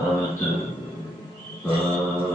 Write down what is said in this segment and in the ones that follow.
भवतु सर्वमङ्गलम्।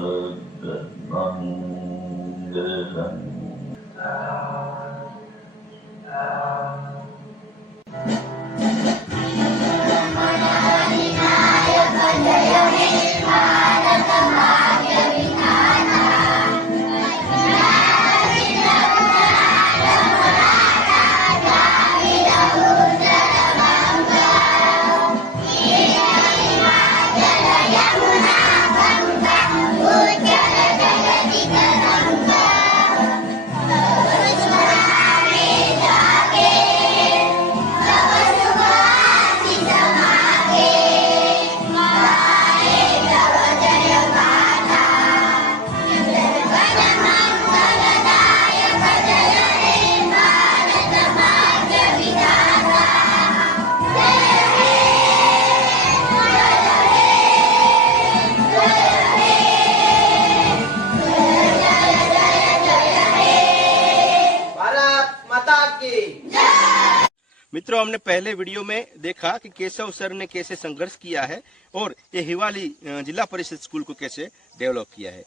मित्रों, हमने पहले वीडियो में देखा कि केशव सर ने कैसे संघर्ष किया है और ये हिवाली जिला परिषद स्कूल को कैसे डेवलप किया है।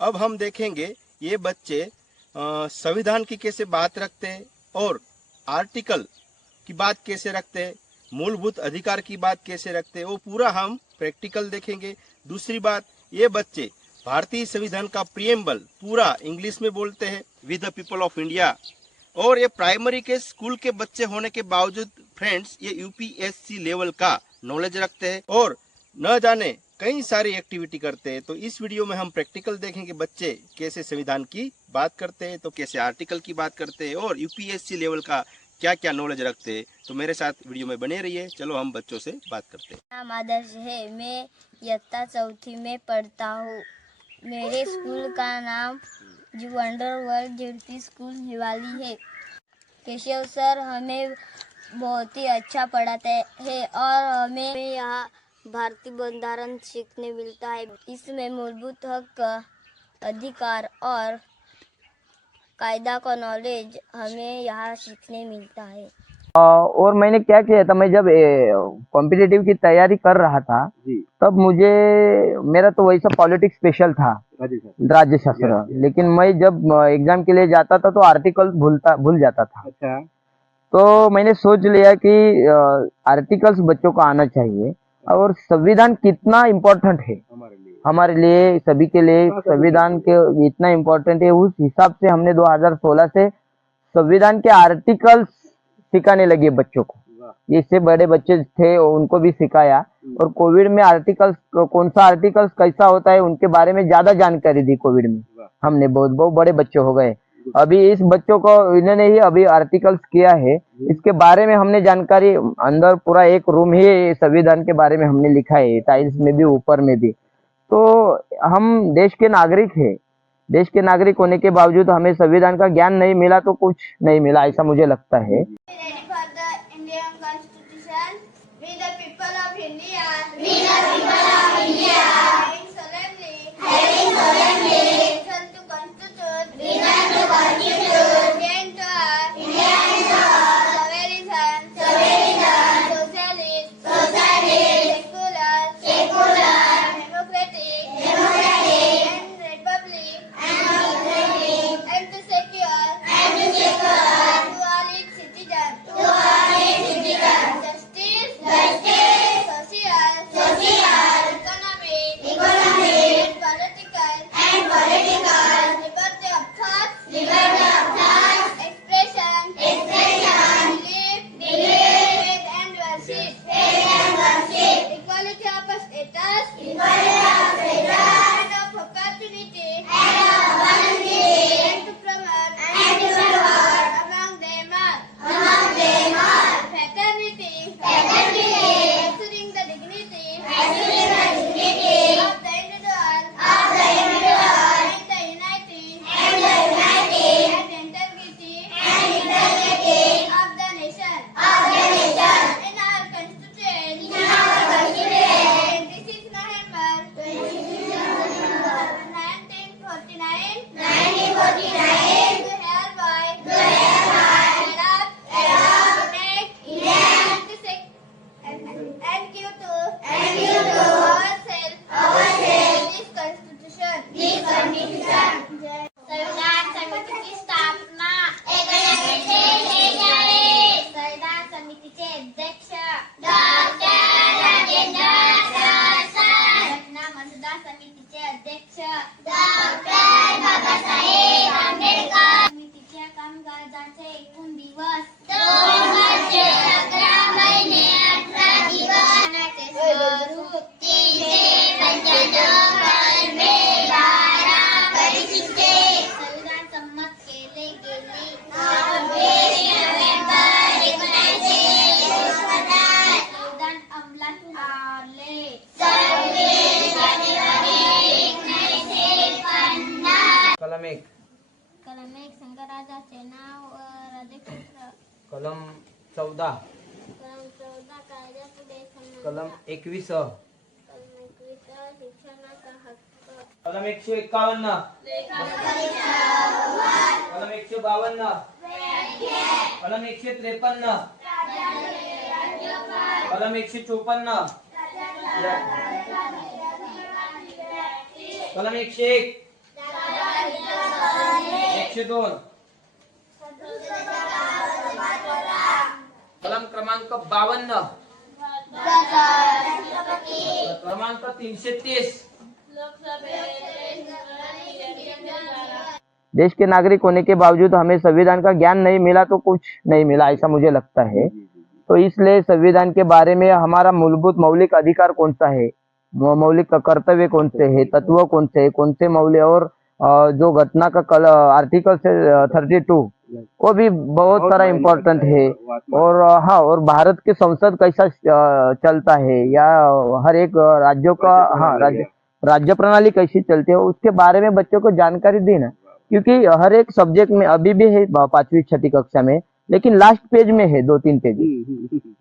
अब हम देखेंगे ये बच्चे संविधान की कैसे बात रखते हैं और आर्टिकल की बात कैसे रखते हैं, मूलभूत अधिकार की बात कैसे रखते हैं, वो पूरा हम प्रैक्टिकल देखेंगे। दूसरी बात, ये बच्चे भारतीय संविधान का प्रिएम्बल पूरा इंग्लिश में बोलते हैं, विद द पीपल ऑफ इंडिया। और ये प्राइमरी के स्कूल के बच्चे होने के बावजूद फ्रेंड्स ये यूपीएससी लेवल का नॉलेज रखते हैं और न जाने कई सारी एक्टिविटी करते हैं। तो इस वीडियो में हम प्रैक्टिकल देखेंगे बच्चे कैसे संविधान की बात करते हैं, तो कैसे आर्टिकल की बात करते हैं और यूपीएससी लेवल का क्या क्या नॉलेज रखते हैं। तो मेरे साथ वीडियो में बने रहिए। चलो हम बच्चों से बात करते हैं। नाम आदर्श है, मैं इयत्ता चौथी में पढ़ता हूँ। मेरे स्कूल का नाम जी वंडर वर्ल्ड जेडपी स्कूल हिवाली है। केशव सर हमें बहुत ही अच्छा पढ़ाते हैं और हमें यहाँ भारतीय बंधारण सीखने मिलता है। इसमें मूलभूत हक, अधिकार और कायदा का नॉलेज हमें यहाँ सीखने मिलता है। और मैंने क्या किया था, मैं जब कॉम्पिटिटिव की तैयारी कर रहा था तब मुझे मेरा तो वैसा पॉलिटिक्स स्पेशल था, राज्यशास्त्र। लेकिन मैं जब एग्जाम के लिए जाता था तो आर्टिकल भूल जाता था। अच्छा। तो मैंने सोच लिया कि आर्टिकल्स बच्चों को आना चाहिए और संविधान कितना इम्पोर्टेंट है हमारे लिए, सभी के लिए संविधान के इतना इम्पोर्टेंट है। उस हिसाब से हमने 2016 से संविधान के आर्टिकल्स सिखाने लगे बच्चों को। इससे बड़े बच्चे थे उनको भी सिखाया और कोविड में आर्टिकल्स, कौन सा आर्टिकल्स कैसा होता है उनके बारे में ज्यादा जानकारी दी कोविड में। हमने बहुत बड़े बच्चे हो गए। अभी इस बच्चों को इन्होंने ही अभी आर्टिकल्स किया है, इसके बारे में हमने जानकारी अंदर पूरा एक रूम ही संविधान के बारे में हमने लिखा है, टाइल्स में भी ऊपर में भी। तो हम देश के नागरिक है, देश के नागरिक होने के बावजूद हमें संविधान का ज्ञान नहीं मिला तो कुछ नहीं मिला, ऐसा मुझे लगता है। कलम 14, कलम 21, कलम 151, कलम 152, कलम 153, कलम 154, कलम 101, 102, कलम क्रमांक 52, क्रमांक 330। देश के नागरिक होने के बावजूद हमें संविधान का ज्ञान नहीं मिला तो कुछ नहीं मिला, ऐसा मुझे लगता है। तो इसलिए संविधान के बारे में हमारा मूलभूत मौलिक अधिकार कौन सा है, मौलिक कर्तव्य कौन से है, तत्व कौन से मौलिक, और जो घटना का आर्टिकल से 32 वो भी बहुत सारा इम्पोर्टेंट है। और हाँ, और भारत के संसद कैसा चलता है, या हर एक राज्यों का, हाँ, राज्य प्रणाली कैसी चलती है, उसके बारे में बच्चों को जानकारी देना। क्योंकि हर एक सब्जेक्ट में अभी भी है 5वीं 6ठी कक्षा में, लेकिन लास्ट पेज में है 2-3 पेज,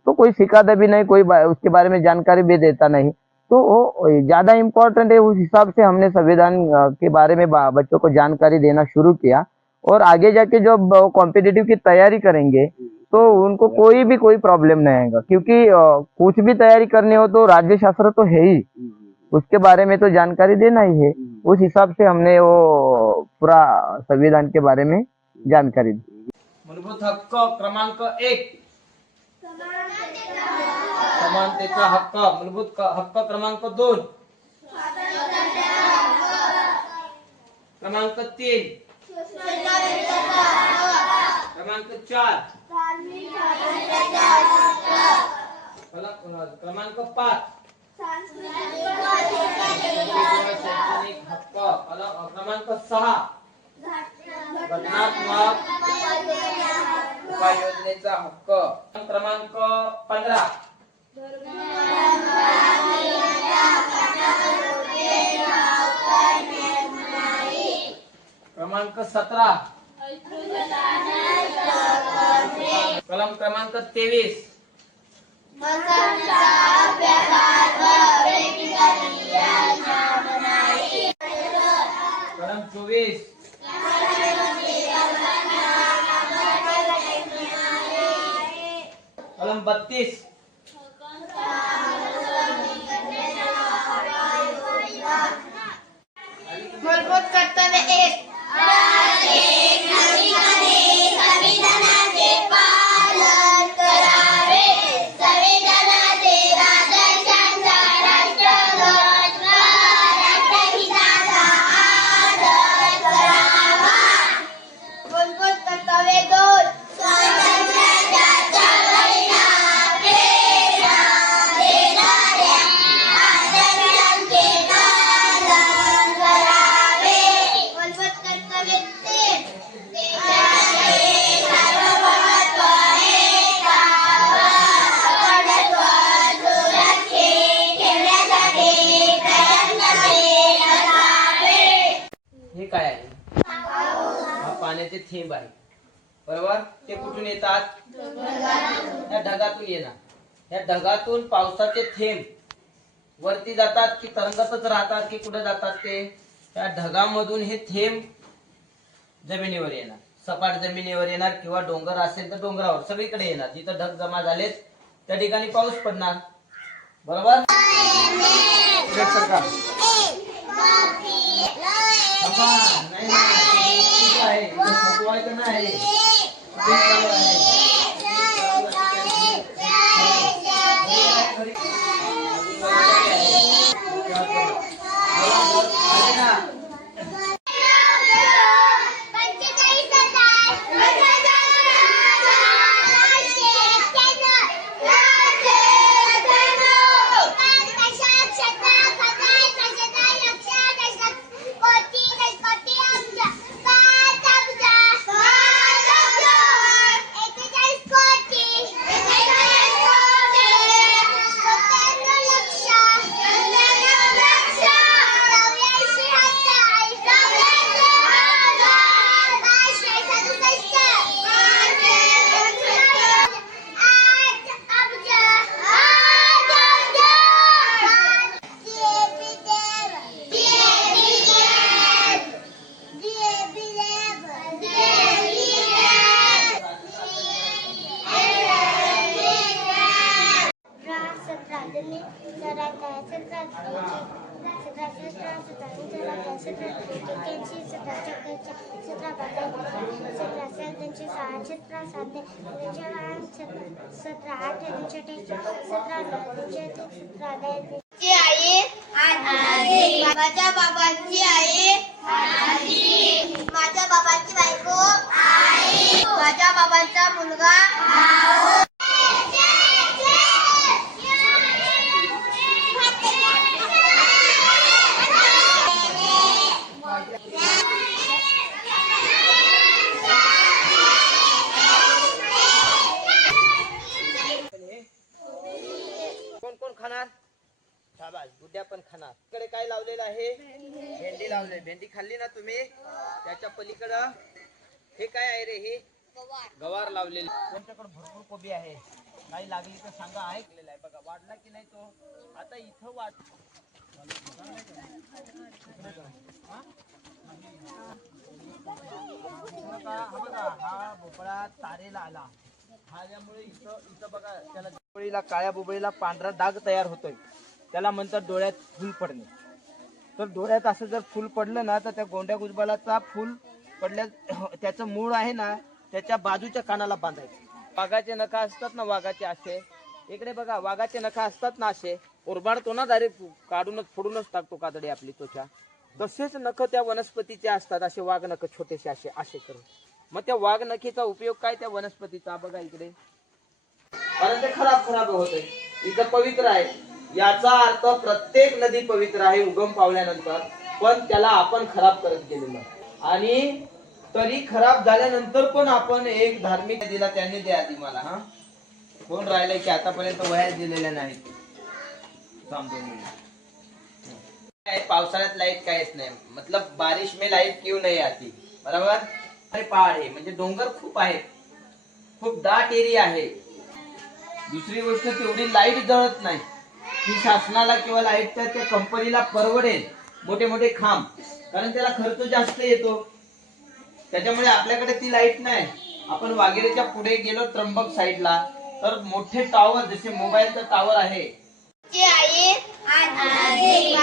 तो कोई सिखाता भी नहीं, कोई उसके बारे में जानकारी भी देता नहीं, तो वो ज्यादा इम्पोर्टेंट है। उस हिसाब से हमने संविधान के बारे में बच्चों को जानकारी देना शुरू किया। और आगे जाके जब कॉम्पिटिटिव की तैयारी करेंगे तो उनको कोई प्रॉब्लम नहीं आएगा, क्योंकि कुछ भी तैयारी करनी हो तो राज्य शास्त्र तो है ही, उसके बारे में तो जानकारी देना ही है। उस हिसाब से हमने वो पूरा संविधान के बारे में जानकारी दी। मूलभूत हक्क क्रमांक 1, समानतेचा हक्क। मूलभूत हक्क क्रमांक 2, क्रमांक 3, क्रमांक 4, क्रमांक 5, शैक्षणिक हक्क। क्रमांक 6, घटनात्मक उपाययोजनेचा हक्क। क्रमांक 15, क्रमांक 17, कलम क्रमांक 23, कलम 24, कलम 32, मूलभूत कर्तव्य 1, संविधानाचे पालन करावे, संविधानाचे आदर्शांचा राष्ट्रध्वज व राष्ट्रगीताचा आदर करावा। मूलभूत कर्तव्य 2, स्वातंत्र्याच्या चळवळीला प्रेरणा देणाऱ्या आदर्शांचे पालन करावे। मूलभूत कर्तव्य 3, देशाचे सार्वभौमत्व, एकता व अखंडत्व सुरक्षित ठेवण्यासाठी प्रयत्नशील असावे। हे काय आहे? हा पाण्याचे थेंब आहे, बरोबर? ते कुठून येतात? या ढगातून येणार। या ढगातून पावसाचे थेंब वरती जातात की तरंगतच राहतात की कुठे जातात? ते त्या ढगामधून हे थेंब जमिनीवर येणार, सपाट जमिनीवर येणार, किंवा डोंगर असेल तर डोंगरावर, सगळीकडे येणार। जिथं ढग जमा झालेत त्या ठिकाणी पाऊस पडणार, बरोबर? माझ्या बाबांची आई, माझ्या बाबांची बायको, माझ्या बाबांचा मुलगा, कोण कोण खाणार? शाबास, गुड्या पण खाणार. इकडे काय लावलेलं आहे? भेंडी लावले. भेंडी खाल्ली ना तुम्ही? त्याच्या पलीकडं हे काय आहे रे? हे गवार लावलेले. तुमच्याकडे भरपूर कोबी आहे. काही लागली तर सांगा. ऐकलेलं आहे बघा. वाढला की नाही तो? आता इथं वाढ. हा बघा, हा भोपळा तारेला आला. त्यामुळे इथं बघा, त्याला बोबळीला, काळ्या बोबळीला पांढरा डाग तयार होतोय. त्याला म्हणतात डोळ्यात फुल पडणे. तर डोळ्यात असं जर फुल पडलं ना, तर त्या गोंड्या गुजबालाचा फुल पडल्या, त्याचं मूळ आहे ना, त्याच्या बाजूच्या कानाला बांधायचं. वाघाचे नख असतात ना, वाघाचे असे, इकडे बघा, वाघाचे नख असतात ना, असे ओरबाडतो ना, डायरेक्ट काढूनच फोडूनच टाकतो कातडी आपली त्वचा. तसेच नख त्या वनस्पतीचे असतात, असे वाघ नख छोटेसे असे असे करून. मग त्या वाघ नखीचा उपयोग काय त्या वनस्पतीचा? बघा इकडे, कारण ते खराब होते. इथं पवित्र आहे, याचा अर्थ प्रत्येक नदी पवित्र आहे उगम पावल्यानंतर, पण त्याला आपण खराब करत गेलेलो. आणि तरी खराब झाल्यानंतर पण आपण एक धार्मिक नदीला त्यांनी द्या आधी मला. हा कोण राहिलंय की आतापर्यंत वह्या दिलेल्या नाहीत? पावसाळ्यात लाईट काय येत नाही, मतलब बारिश में लाईट क्यों नहीं आती, बरोबर? पहाड आहे म्हणजे डोंगर खूप आहे, खूप दाट एरिया आहे. दुसरी गोष्ट, तेवढी लाईट जळत नाही. ही शासनाला किंवा लाईटच्या त्या कंपनीला परवडेल मोठे मोठे खांब, कारण त्याला खर्च जास्त येतो. त्याच्यामुळे आपल्याकडे ती लाईट नाही. आपण वाघेरेच्या पुढे गेलो त्र्यंबक साईडला, तर मोठे टॉवर, जसे मोबाईलचा टॉवर आहे. आई,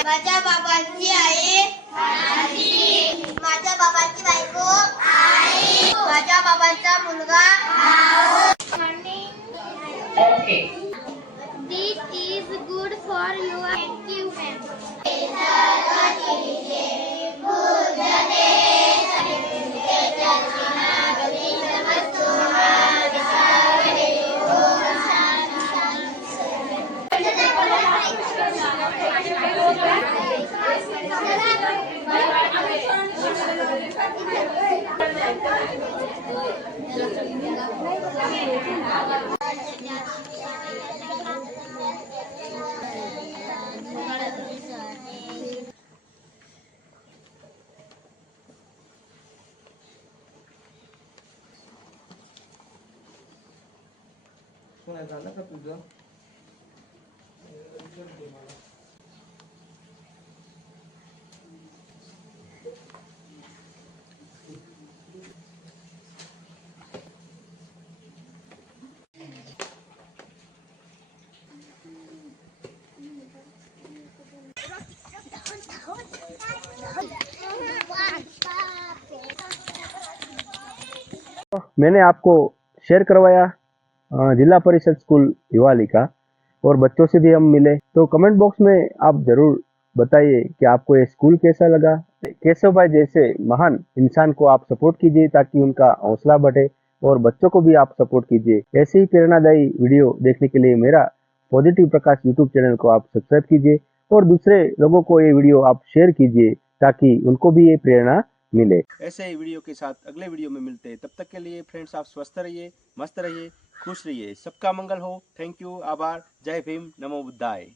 माझ्या बाबांची आई, माझ्या बाबांची बायको, माझ्या बाबांचा मुलगा. This is good for your achievement. झालं का तुझं? मैंने आपको शेयर करवाया जिला परिषद स्कूल हिवाली का, और बच्चों से भी हम मिले। तो कमेंट बॉक्स में आप जरूर बताइए कि आपको ये स्कूल कैसा लगा। केशव भाई जैसे महान इंसान को आप सपोर्ट कीजिए ताकि उनका हौसला बढ़े, और बच्चों को भी आप सपोर्ट कीजिए। ऐसे ही प्रेरणादायी वीडियो देखने के लिए मेरा पॉजिटिव प्रकाश यूट्यूब चैनल को आप सब्सक्राइब कीजिए, और दूसरे लोगों को ये वीडियो आप शेयर कीजिए ताकि उनको भी ये प्रेरणा मिले। ऐसे ही वीडियो के साथ अगले वीडियो में मिलते हैं। तब तक के लिए फ्रेंड्स, आप स्वस्थ रहिए, मस्त रहिए, खुश रहिए, सबका मंगल हो। थैंक यू, आभार, जय भीम, नमो बुद्धाय।